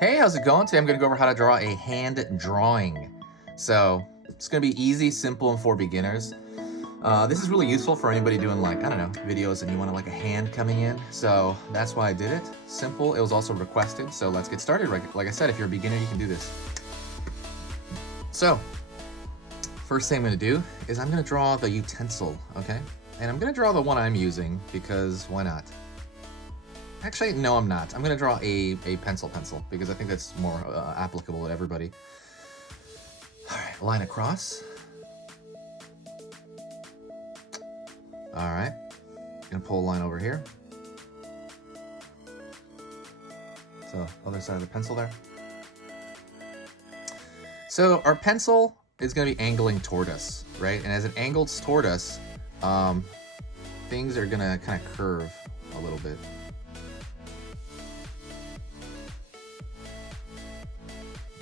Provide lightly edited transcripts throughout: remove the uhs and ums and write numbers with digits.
Hey, how's it going? Today I'm going to go over how to draw a hand drawing. So it's going to be easy, simple, and for beginners. This is really useful for anybody doing like, I don't know, videos and you want like a hand coming in. So that's why I did it. Simple. It was also requested. So let's get started. Like I said, if you're a beginner, you can do this. So first thing I'm going to do is I'm going to draw the utensil, okay? And I'm going to draw the one I'm using because why not? Actually, no, I'm not. I'm going to draw a pencil because I think that's more applicable to everybody. All right, line across. All right, gonna pull a line over here. So, other side of the pencil there. So, our pencil is gonna be angling toward us, right? And as it angles toward us, things are gonna kind of curve a little bit.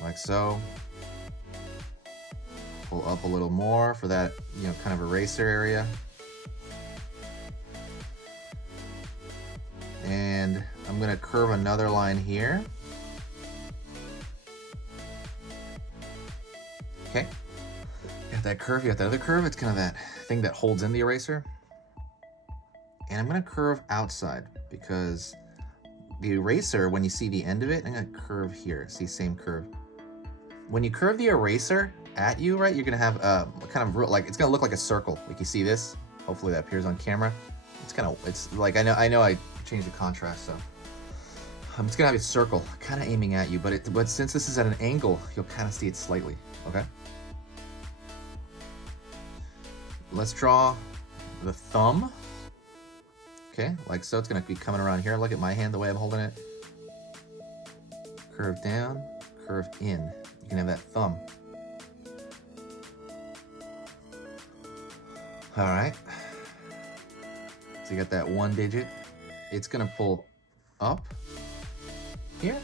Like so. Pull up a little more for that, kind of eraser area. And I'm gonna curve another line here. Okay. Got that curve, you got that other curve. It's kind of that thing that holds in the eraser. And I'm gonna curve outside because the eraser, when you see the end of it, I'm gonna curve here. See, same curve. When you curve the eraser at you, right, you're gonna have kind of like, it's gonna look like a circle. Like you see this, hopefully that appears on camera. It's like, I know I changed the contrast, so it's gonna have a circle kind of aiming at you, but since this is at an angle, you'll kind of see it slightly, okay? Let's draw the thumb. Okay, like so. It's gonna be coming around here. Look at my hand, the way I'm holding it. Curve down, curve in. You can have that thumb. All right. So you got that one digit. It's gonna pull up here,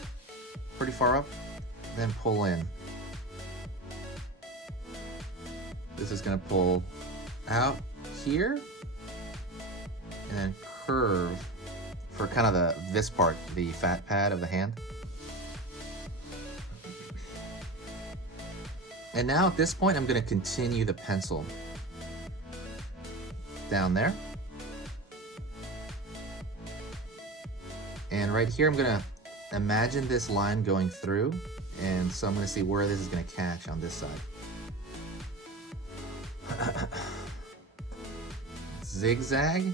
pretty far up, then pull in. This is gonna pull out here, and then curve for kind of this part, the fat pad of the hand. And now at this point, I'm gonna continue the pencil down there. And right here, I'm gonna imagine this line going through. And so I'm gonna see where this is gonna catch on this side. Zigzag,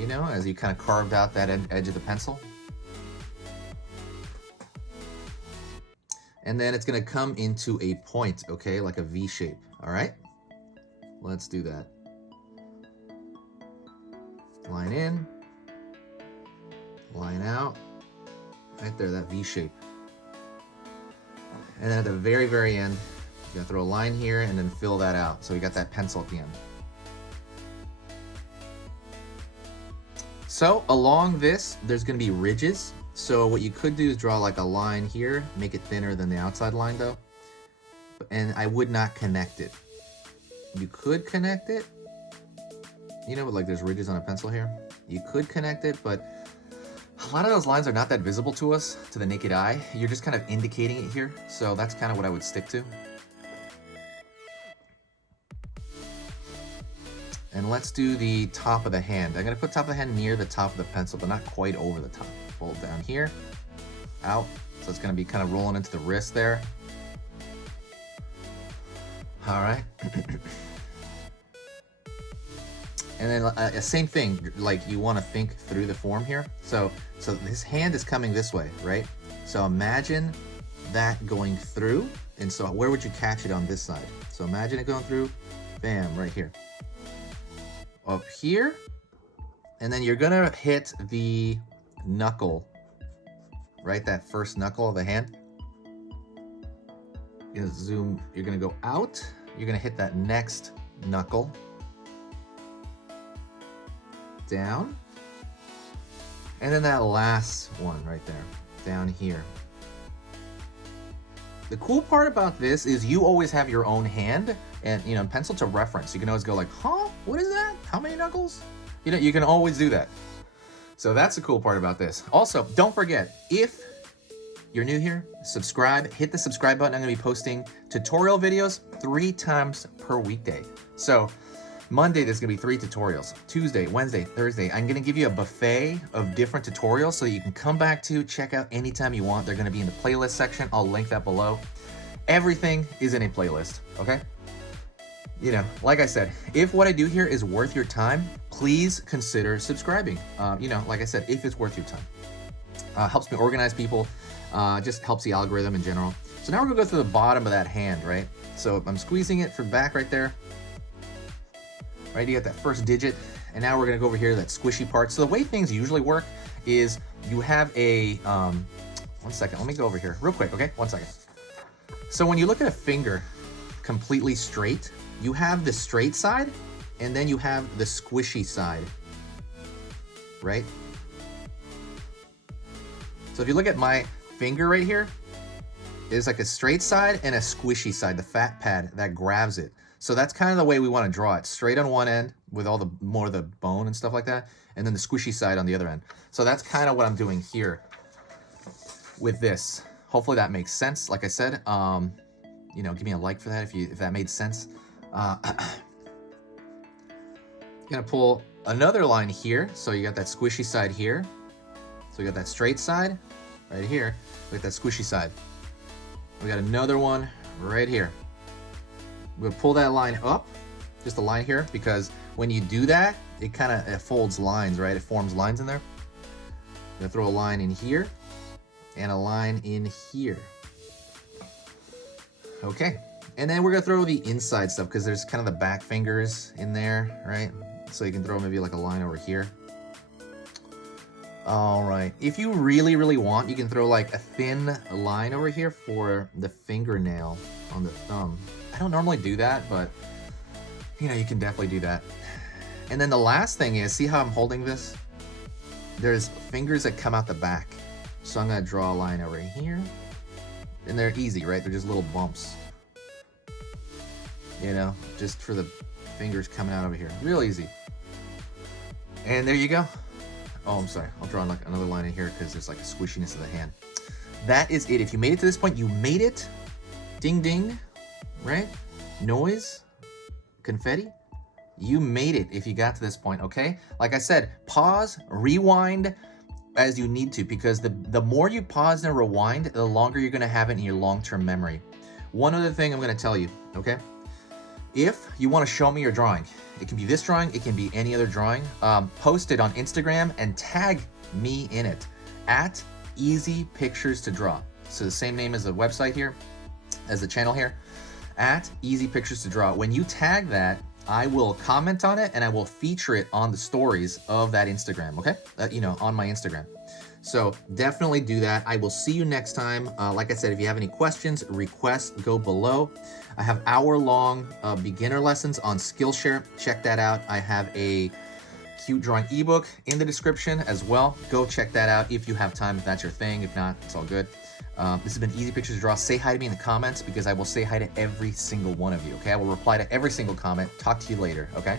as you kind of carved out that edge of the pencil. And then it's gonna come into a point, okay, like a V shape, all right? Let's do that. Line in, line out, right there, that V shape. And then at the very, very end, you gotta throw a line here and then fill that out. So you got that pencil at the end. So along this, there's gonna be ridges. So what you could do is draw like a line here, make it thinner than the outside line though. And I would not connect it. You could connect it, like there's ridges on a pencil here. You could connect it, but a lot of those lines are not that visible to us, to the naked eye. You're just kind of indicating it here. So that's kind of what I would stick to. And let's do the top of the hand. I'm gonna put top of the hand near the top of the pencil, but not quite over the top. Fold down here, out. So it's gonna be kind of rolling into the wrist there. All right. And then same thing, like you wanna think through the form here. So this hand is coming this way, right? So imagine that going through. And so where would you catch it on this side? So imagine it going through, bam, right here. Up here, and then you're gonna hit the knuckle, right? That first knuckle of the hand. You're gonna zoom, you're gonna go out, you're gonna hit that next knuckle, down, and then that last one right there, down here. The cool part about this is you always have your own hand and, pencil to reference. You can always go like, huh, what is that? How many knuckles? You can always do that. So that's the cool part about this. Also, don't forget, if you're new here, subscribe, hit the subscribe button. I'm gonna be posting tutorial videos 3 times per weekday. So Monday, there's gonna be 3 tutorials. Tuesday, Wednesday, Thursday, I'm gonna give you a buffet of different tutorials so you can come back to, check out anytime you want. They're gonna be in the playlist section. I'll link that below. Everything is in a playlist, okay? You know, like I said, if what I do here is worth your time, please consider subscribing. You know, like I said, if it's worth your time. Helps me organize people, just helps the algorithm in general. So now we're gonna go to the bottom of that hand, right? So I'm squeezing it from back right there. Right, you got that first digit, and now we're gonna go over here to that squishy part. So the way things usually work is you have a, 1 second, let me go over here real quick, okay? 1 second. So when you look at a finger completely straight, you have the straight side, and then you have the squishy side, right? So if you look at my finger right here, there's like a straight side and a squishy side, the fat pad that grabs it. So that's kind of the way we want to draw it. Straight on one end with all the more of the bone and stuff like that, and then the squishy side on the other end. So that's kind of what I'm doing here with this. Hopefully that makes sense. Like I said, you know, give me a like for that if that made sense. Gonna pull another line here. So you got that squishy side here. So we got that straight side right here. We got that squishy side. We got another one right here. We're gonna pull that line up, just a line here, because when you do that, it kind of folds lines, right? It forms lines in there. I'm gonna throw a line in here and a line in here. Okay, and then we're gonna throw the inside stuff because there's kind of the back fingers in there, right? So you can throw maybe like a line over here. All right, if you really, really want, you can throw like a thin line over here for the fingernail on the thumb. I don't normally do that, but you know, you can definitely do that. And then the last thing is, see how I'm holding this? There's fingers that come out the back. So I'm gonna draw a line over here. And they're easy, right? They're just little bumps. You know, just for the fingers coming out over here. Real easy. And there you go. Oh, I'm sorry. I'll draw like another line in here because there's like a squishiness of the hand. That is it. If you made it to this point, you made it. Ding, ding. Right? Noise, confetti. You made it if you got to this point, okay? Like I said, pause, rewind as you need to, because the more you pause and rewind, the longer you're gonna have it in your long-term memory. One other thing I'm gonna tell you, okay? If you wanna show me your drawing, it can be this drawing, it can be any other drawing, post it on Instagram and tag me in it, at Easy Pictures to Draw. So the same name as the website here, as the channel here. At Easy Pictures to Draw. When you tag that, I will comment on it and I will feature it on the stories of that Instagram, okay? You know, on my Instagram. So definitely do that. I will see you next time. Like I said, if you have any questions, requests, go below. I have hour-long beginner lessons on Skillshare. Check that out. I have a cute drawing ebook in the description as well. Go check that out if you have time, if that's your thing. If not, it's all good. This has been Easy Pictures to Draw. Say hi to me in the comments because I will say hi to every single one of you, okay? I will reply to every single comment. Talk to you later, okay?